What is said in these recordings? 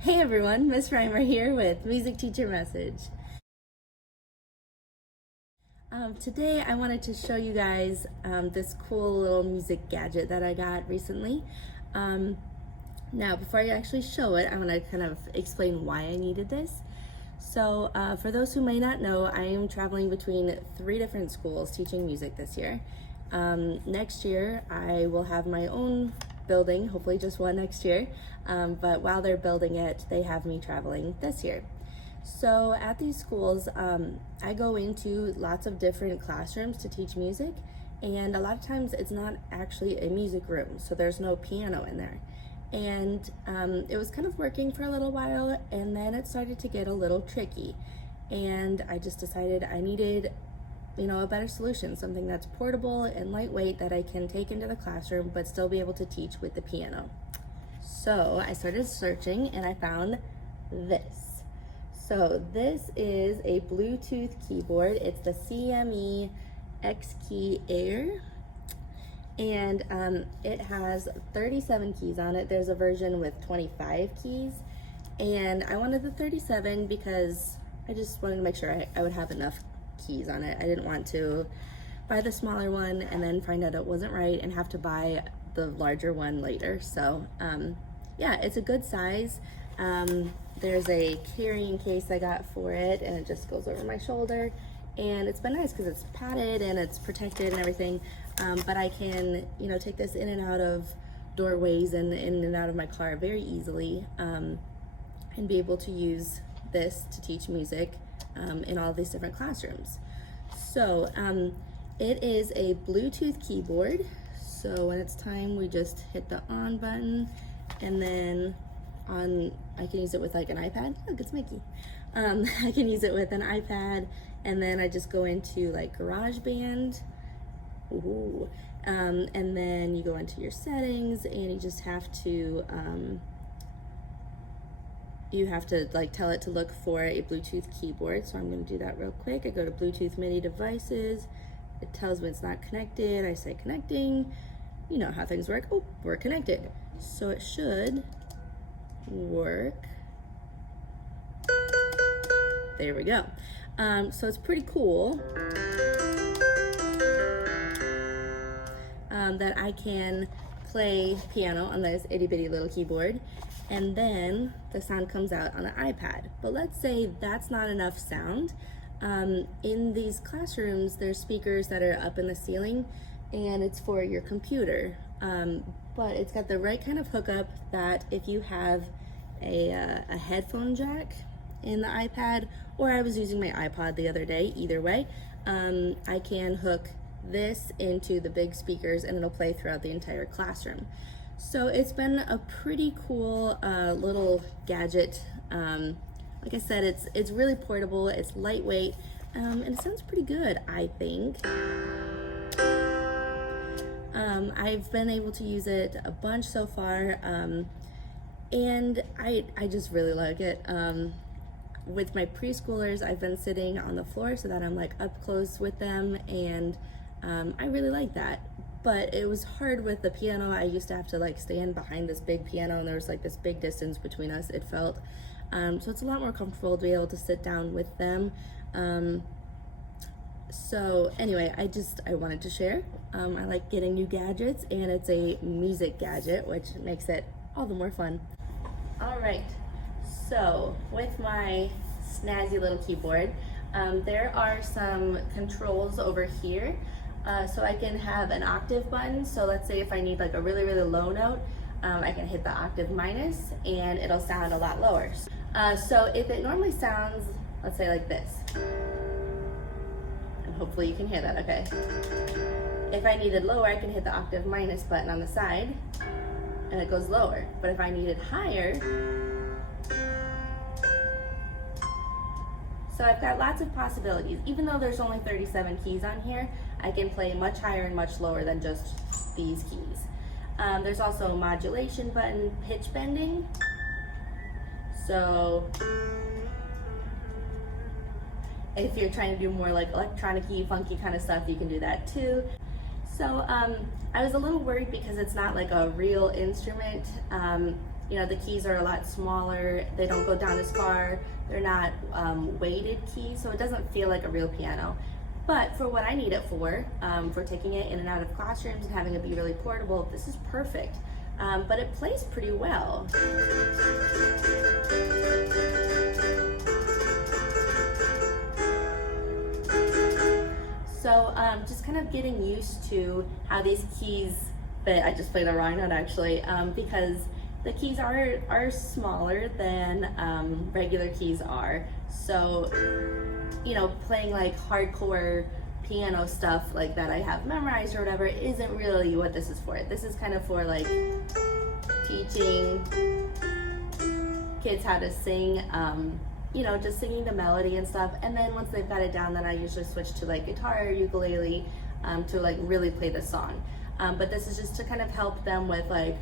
Hey everyone, Miss Reimer here with Music Teacher Message. Today I wanted to show you guys this cool little music gadget that I got recently. Now before I actually show it, I want to kind of explain why I needed this. So for those who may not know, I am traveling between 3 different schools teaching music this year. Next year I will have my own building, hopefully just one next year, but while they're building it, they have me traveling this year. So at these schools, I go into lots of different classrooms to teach music, and a lot of times it's not actually a music room, so there's no piano in there. And it was kind of working for a little while, and then it started to get a little tricky, and I just decided I needed a better solution, something that's portable and lightweight that I can take into the classroom but still be able to teach with the piano. So I started searching and I found this. So this is a Bluetooth keyboard. It's the CME xKey Air, and it has 37 keys on it. There's a version with 25 keys, and I wanted the 37 because I just wanted to make sure I would have enough keys on it. I didn't want to buy the smaller one and then find out it wasn't right and have to buy the larger one later. So yeah, it's a good size. There's a carrying case I got for it, and it just goes over my shoulder, and it's been nice because it's padded and it's protected and everything, but I can take this in and out of doorways and in and out of my car very easily, and be able to use this to teach music in all these different classrooms. So it is a Bluetooth keyboard. So when it's time, we just hit the on button, and then I can use it with like an iPad. Look, it's Mickey. I can use it with an iPad, and then I just go into like GarageBand. Ooh. And then you go into your settings, and you just have to like tell it to look for a Bluetooth keyboard. So I'm going to do that real quick. I go to Bluetooth MIDI devices. It tells me it's not connected. I say connecting. You know how things work. Oh, we're connected. So it should work. There we go. So it's pretty cool that I can play piano on this itty bitty little keyboard, and then the sound comes out on the iPad. But let's say that's not enough sound. In these classrooms, there's speakers that are up in the ceiling, and it's for your computer. But it's got the right kind of hookup that if you have a headphone jack in the iPad, or I was using my iPod the other day, either way, I can hook this into the big speakers and it'll play throughout the entire classroom. So it's been a pretty cool little gadget. Like I said, it's really portable, it's lightweight, and it sounds pretty good, I think. I've been able to use it a bunch so far, and I just really like it. With my preschoolers, I've been sitting on the floor so that I'm like up close with them, and I really like that. But it was hard with the piano. I used to have to like stand behind this big piano, and there was like this big distance between us, it felt. So it's a lot more comfortable to be able to sit down with them. So anyway, I wanted to share. I like getting new gadgets, and it's a music gadget, which makes it all the more fun. All right, so with my snazzy little keyboard, there are some controls over here. So I can have an octave button. So let's say if I need like a really, really low note, I can hit the octave minus and it'll sound a lot lower. So if it normally sounds, let's say like this, and hopefully you can hear that, okay. If I needed lower, I can hit the octave minus button on the side and it goes lower. But if I needed higher, so I've got lots of possibilities. Even though there's only 37 keys on here, I can play much higher and much lower than just these keys. There's also a modulation button, pitch bending. So if you're trying to do more like electronic-y, funky kind of stuff, you can do that too. So I was a little worried because it's not like a real instrument. you know, the keys are a lot smaller, they don't go down as far, they're not weighted keys, so it doesn't feel like a real piano. But for what I need it for taking it in and out of classrooms and having it be really portable, this is perfect. But it plays pretty well. So just kind of getting used to how these keys fit. I just played the wrong note actually, because the keys are smaller than regular keys are. So, you know, playing like hardcore piano stuff like that I have memorized or whatever isn't really what this is for. This is kind of for like teaching kids how to sing, you know, just singing the melody and stuff. And then once they've got it down, then I usually switch to like guitar or ukulele to like really play the song. But this is just to kind of help them with like,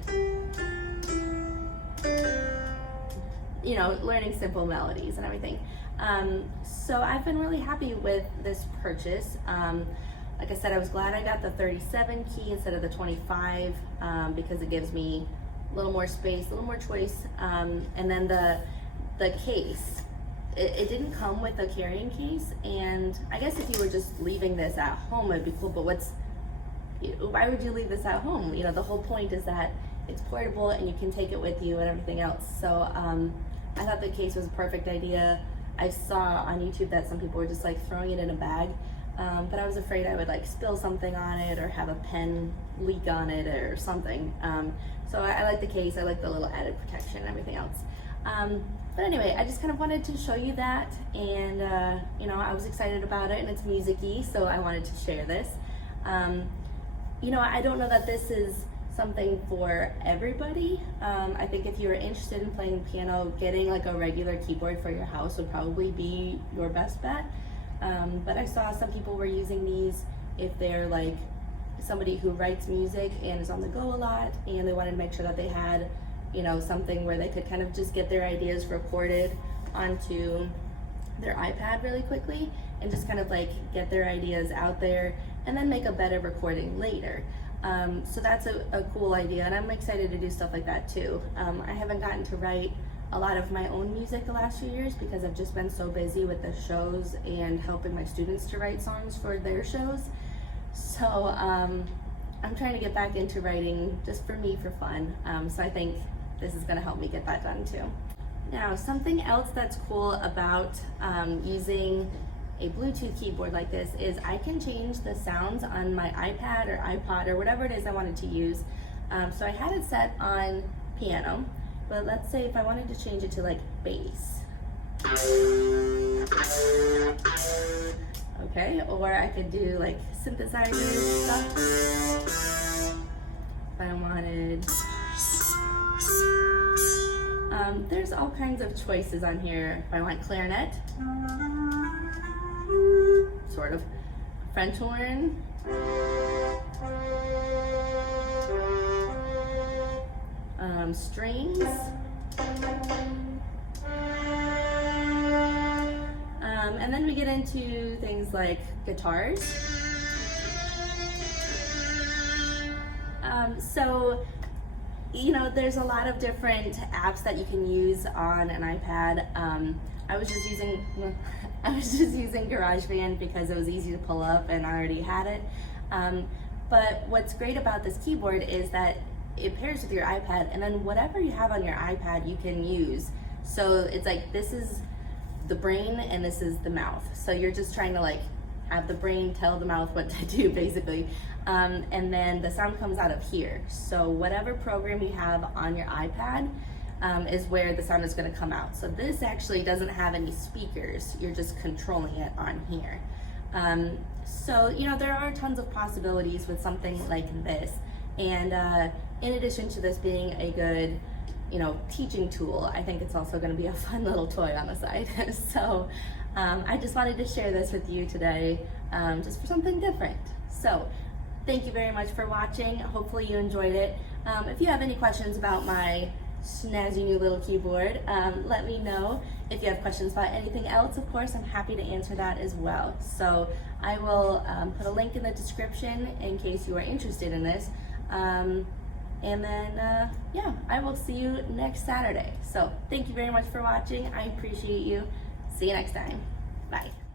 you know, learning simple melodies and everything. So I've been really happy with this purchase. Like I said, I was glad I got the 37 key instead of the 25 because it gives me a little more space, a little more choice. And then the case, it didn't come with a carrying case, and I guess if you were just leaving this at home, it'd be cool, but why would you leave this at home? You know, the whole point is that it's portable and you can take it with you and everything else. So I thought the case was a perfect idea. I saw on YouTube that some people were just like throwing it in a bag, but I was afraid I would like spill something on it or have a pen leak on it or something. So I like the case, I like the little added protection and everything else. But anyway, I just kind of wanted to show you that, and you know, I was excited about it, and it's music-y, so I wanted to share this. You know, I don't know that this is something for everybody. I think if you are interested in playing piano, getting like a regular keyboard for your house would probably be your best bet. But I saw some people were using these if they're like somebody who writes music and is on the go a lot, and they wanted to make sure that they had, you know, something where they could kind of just get their ideas recorded onto their iPad really quickly and just kind of like get their ideas out there and then make a better recording later. So that's a cool idea, and I'm excited to do stuff like that too. I haven't gotten to write a lot of my own music the last few years because I've just been so busy with the shows and helping my students to write songs for their shows. So I'm trying to get back into writing just for me, for fun. So I think this is gonna help me get that done too. Now, something else that's cool about using a Bluetooth keyboard like this is I can change the sounds on my iPad or iPod or whatever it is I wanted to use. So I had it set on piano, but let's say if I wanted to change it to like bass. Okay, or I could do like synthesizer stuff. If I wanted, there's all kinds of choices on here. If I want clarinet, sort of, French horn, strings, and then we get into things like guitars. So, you know, there's a lot of different apps that you can use on an iPad. I was just using GarageBand because it was easy to pull up and I already had it. But what's great about this keyboard is that it pairs with your iPad, and then whatever you have on your iPad you can use. So it's like, this is the brain and this is the mouth. So you're just trying to like have the brain tell the mouth what to do basically. And then the sound comes out of here. So whatever program you have on your iPad is where the sound is going to come out. So this actually doesn't have any speakers. You're just controlling it on here. So, you know, there are tons of possibilities with something like this. And in addition to this being a good, you know, teaching tool, I think it's also going to be a fun little toy on the side. So I just wanted to share this with you today, just for something different. So thank you very much for watching. Hopefully you enjoyed it. If you have any questions about my snazzy new little keyboard, let me know. If you have questions about anything else, of course, I'm happy to answer that as well. So I will put a link in the description in case you are interested in this. And then, yeah, I will see you next Saturday. So thank you very much for watching. I appreciate you. See you next time. Bye.